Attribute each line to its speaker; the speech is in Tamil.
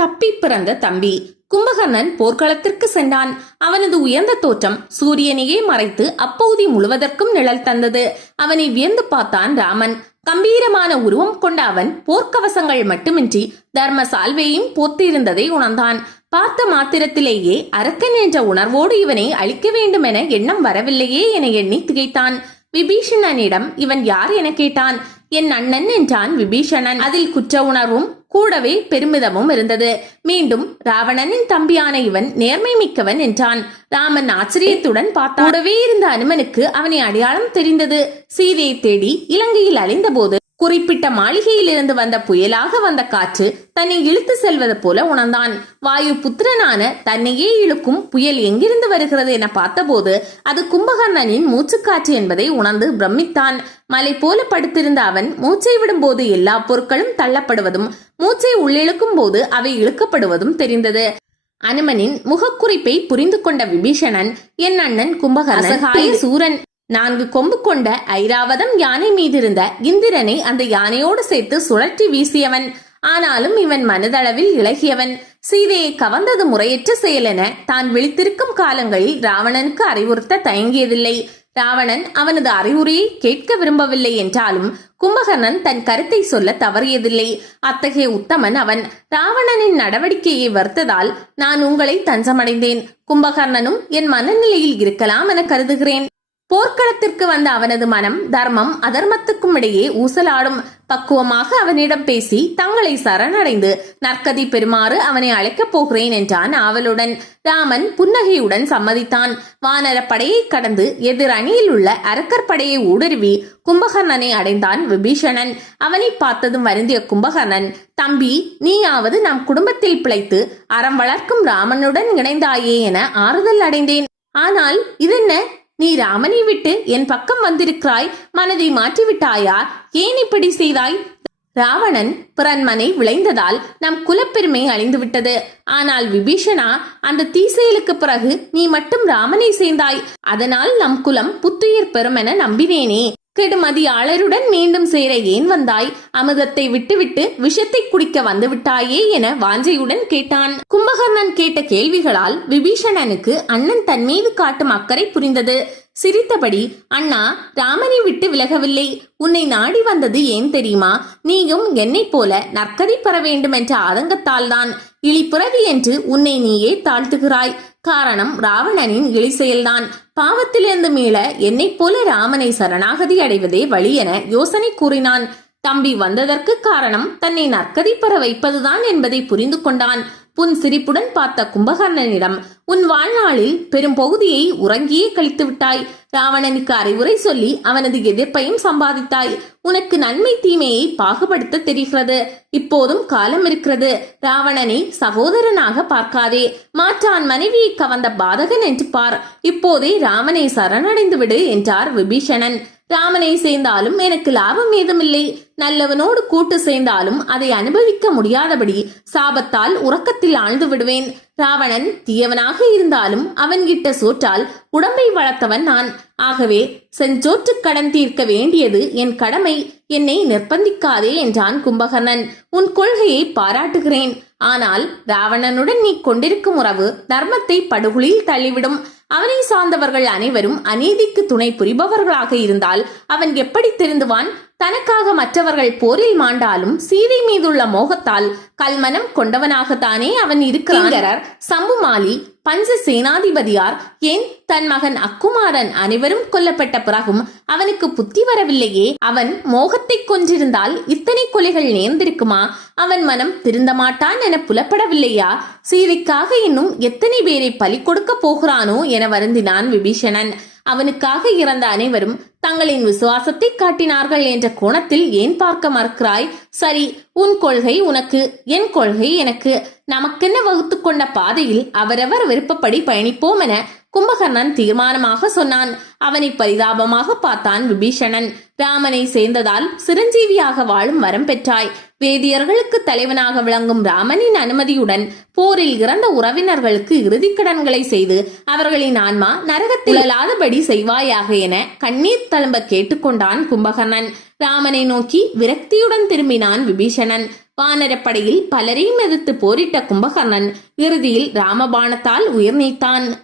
Speaker 1: தப்பி பிறந்த தம்பி. கும்பகர்ணன் போர்க்களத்திற்கு சென்றான். அவனது உயர்ந்த தோற்றம் சூரியனையே மறைத்து அப்பகுதி முழுவதற்கும் நிழல் தந்தது. அவனை வியந்து பார்த்தான் ராமன். கம்பீரமான உருவம் கொண்ட அவன் போர்க்கவசங்கள் மட்டுமின்றி தர்ம சால்வையும் போத்திருந்ததை உணர்ந்தான். பார்த்த மாத்திரத்திலேயே அரக்கன் என்ற உணர்வோடு இவனை அழிக்க வேண்டும் என எண்ணம் வரவில்லையே என எண்ணி திகைத்தான். விபீஷணனிடம் இவன் யார் என கேட்டான். என் அண்ணன் என்றான் விபீஷணன். அதில் குற்ற உணர்வும் கூடவே பெருமிதமும் இருந்தது. மீண்டும் ராவணனின் தம்பியான இவன் நேர்மை மிக்கவன் என்றான். ராமன் ஆச்சரியத்துடன் பார்த்தான். கூடவே இருந்த அனுமனுக்கு அவனை அடையாளம் தெரிந்தது. சீதையை தேடி இலங்கையில் அலைந்தபோது குறிப்பிட்ட மாளிகையிலிருந்து வந்த புயலாக வந்த காற்று தன்னை இழுத்து செல்வது போல உணர்ந்தான். வாயு புத்திரனான தன்னையே இழுக்கும் புயல் எங்கிருந்து வருகிறது? என பார்த்தபோது அது கும்பகர்ணனின் மூச்சுக்காற்று என்பதை உணர்ந்து பிரமித்தான். மலை போல படுத்திருந்த அவன் மூச்சை விடும்போது எல்லா பொருட்களும் தள்ளப்படுவதும் மூச்சை உள்ளிழுக்கும் போது அவை இழுக்கப்படுவதும் தெரிந்தது. அனுமனின் முகக்குறிப்பை புரிந்து கொண்ட விபீஷணன் என் அண்ணன் கும்பகர்ணன் சூரன் நான்கு கொம்பு கொண்ட ஐராவதம் யானை மீதிருந்த இந்திரனை அந்த யானையோடு சேர்த்து சுழற்றி வீசியவன். ஆனாலும் இவன் மனதளவில் இளகியவன் சீதையை கவர்ந்தது முறையற்ற செயல் என தான் விழித்திருக்கும் காலங்களில் ராவணனுக்கு அறிவுறுத்த தயங்கியதில்லை. ராவணன் அவனது அறிவுரையை கேட்க விரும்பவில்லை என்றாலும் கும்பகர்ணன் தன் கருத்தை சொல்ல தவறியதில்லை. அத்தகைய உத்தமன் அவன். ராவணனின் நடவடிக்கையை வறுத்ததால் நான் உங்களை தஞ்சமடைந்தேன். கும்பகர்ணனும் என் மனநிலையில் இருக்கலாம் என கருதுகிறேன். போர்க்களத்திற்கு வந்த அவனது மனம் தர்மம் அதர்மத்துக்கும் இடையே ஊசலாடும். பக்குவமாக அவனிடம் பேசி தங்களை சரணடைந்து நற்கதி பெறுமாறு அவனை அழைக்கப் போகிறேன் என்றான் ஆவலுடன். ராமன் புன்னகையுடன் சம்மதித்தான். வானர படையை கடந்து எதிர் அணியில் உள்ள அரக்கர் படையை ஊடுருவி கும்பகர்ணனை அடைந்தான் விபீஷணன். அவனை பார்த்ததும் வருந்திய கும்பகர்ணன் தம்பி நீயாவது நம் குடும்பத்தில் பிழைத்து அறம் வளர்க்கும் ராமனுடன் இணைந்தாயே என ஆறுதல் அடைந்தேன். ஆனால் இதென்ன? நீ ராமனை விட்டு என் பக்கம் வந்திருக்கிறாய் மனதை மாற்றிவிட்டாயா? ஏன் இப்படி செய்தாய்? ராவணன் பிறன்மனை விளைந்ததால் நம் குலப்பெருமை அழிந்துவிட்டது. ஆனால் விபீஷணா அந்த தீசெயலுக்கு பிறகு நீ மட்டும் ராமனை சேர்ந்தாய். அதனால் நம் குலம் புத்துயிர் பெறும் என நம்பினேனே. கெடுமதியாளருடன் மீண்டும் சேர ஏன் வந்தாய்? அமுதத்தை விட்டுவிட்டு விஷத்தை குடிக்க வந்து விட்டாயே என வாஞ்சையுடன் கேட்டான். கும்பகர்ணன் கேட்ட கேள்விகளால் விபீஷணனுக்கு அண்ணன் தன் மீது காட்டும் அக்கறை புரிந்தது. சிரித்தபடி அண்ணா ராமனை விட்டு விலகவில்லை. உன்னை நாடி வந்தது ஏன் தெரியுமா? நீயும் என்னைப் போல நற்கதி பெற வேண்டும் என்ற ஆதங்கத்தால் தான் இழிப்புறவி என்று உன்னை நீயே தாழ்த்துகிறாய். காரணம் ராவணனின் இழி செயல்தான் பாவத்திலிருந்து மீள என்னைப் போல ராமனை சரணாகதி அடைவதே வழி என யோசனை கூறினான். தம்பி வந்ததற்கு காரணம் தன்னை நற்கதி பெற வைப்பதுதான் என்பதை புரிந்து கொண்டான். புன் சிரிப்புடன் பார்த்த கும்பகர்ணனிடம் உன் வாழ்நாளில் பெரும் பகுதியை உறங்கியே கழித்து விட்டாய். ராவணனுக்கு அறிவுரை சொல்லி அவனது எதிர்ப்பையும் சம்பாதித்தாய். உனக்கு நன்மை தீமையை பாகுபடுத்த தெரிகிறது. இப்போதும் காலம் இருக்கிறது. ராவணனை சகோதரனாக பார்க்காதே. மாற்றான் மனைவியை கவர்ந்த பாதகன் என்று பார். இப்போதே ராமனை சரணடைந்து விடு என்றார் விபீஷணன். ராமனை சேர்ந்தாலும் எனக்கு லாபம் ஏதுமில்லை. நல்லவனோடு கூட்டு சேர்ந்தாலும் அதை அனுபவிக்க முடியாதபடி சாபத்தால் உறக்கத்தில் ஆழ்ந்து விடுவேன். ராவணன் தீயவனாக இருந்தாலும் அவன் கிட்ட சோற்றால் உடம்பை வளர்த்தவன் நான். ஆகவே செஞ்சோற்று கடன் தீர்க்க வேண்டியது என் கடமை. என்னை நிர்பந்திக்காதே என்றான் கும்பகர்ணன். உன் கொள்கையை பாராட்டுகிறேன். ஆனால் ராவணனுடன் நீ கொண்டிருக்கும் உறவு தர்மத்தை படுகுழியில் தள்ளிவிடும். அவனை சார்ந்தவர்கள் அனைவரும் அநீதிக்கு துணை புரிபவர்களாக இருந்தால் அவன் எப்படி திருந்துவான்? தனக்காக மற்றவர்கள் போரில் மாண்டாலும் சீதை மீதுள்ள மோகத்தால் கல்மனம் கொண்டவனாகத்தானே அவன் இருக்கிறார் சம்புமாலி பஞ்ச சேனாதிபதியார் ஏன் தன் மகன் அக்குமாரன் அனைவரும் கொல்லப்பட்ட பிறகும் அவனுக்கு புத்தி வரவில்லையே? அவன் மோகத்தை கொன்றிருந்தால் இத்தனை கொலைகள் நேர்ந்திருக்குமா? அவன் மனம் திருந்த மாட்டான் என புலப்படவில்லையா? சீதைக்காக இன்னும் எத்தனை பேரை பலி கொடுக்க போகிறானோ என வருந்தினான் விபீஷணன். அவனுக்காக இறந்த அனைவரும் தங்களின் விசுவாசத்தை காட்டினார்கள் என்ற கோணத்தில் ஏன் பார்க்க மறுக்கிறாய்? சரி உன் கொள்கை உனக்கு என் கொள்கை எனக்கு. நமக்கென்ன வகுத்து கொண்ட பாதையில் அவரவர் விருப்பப்படி பயணிப்போம் என கும்பகர்ணன் தீர்மானமாக சொன்னான். அவனை பரிதாபமாக பார்த்தான் விபீஷணன். ராமனை சேர்ந்ததால் சிரஞ்சீவியாக வாழும் வரம் பெற்றாய். வேதியர்களுக்கு தலைவனாக விளங்கும் ராமனின் அனுமதியுடன் போரில் இறந்த உறவினர்களுக்கு இறுதிக் கடன்களை செய்து அவர்களின் ஆன்மா நரகத்தில் செய்வாயாக என கண்ணீர் தழும்ப கேட்டுக்கொண்டான் கும்பகர்ணன். ராமனை நோக்கி விரக்தியுடன் திரும்பினான் விபீஷணன். வானரப்படையில் பலரையும் எதிர்த்து போரிட்ட கும்பகர்ணன் இறுதியில் ராமபாணத்தால் உயிர் நீத்தான்.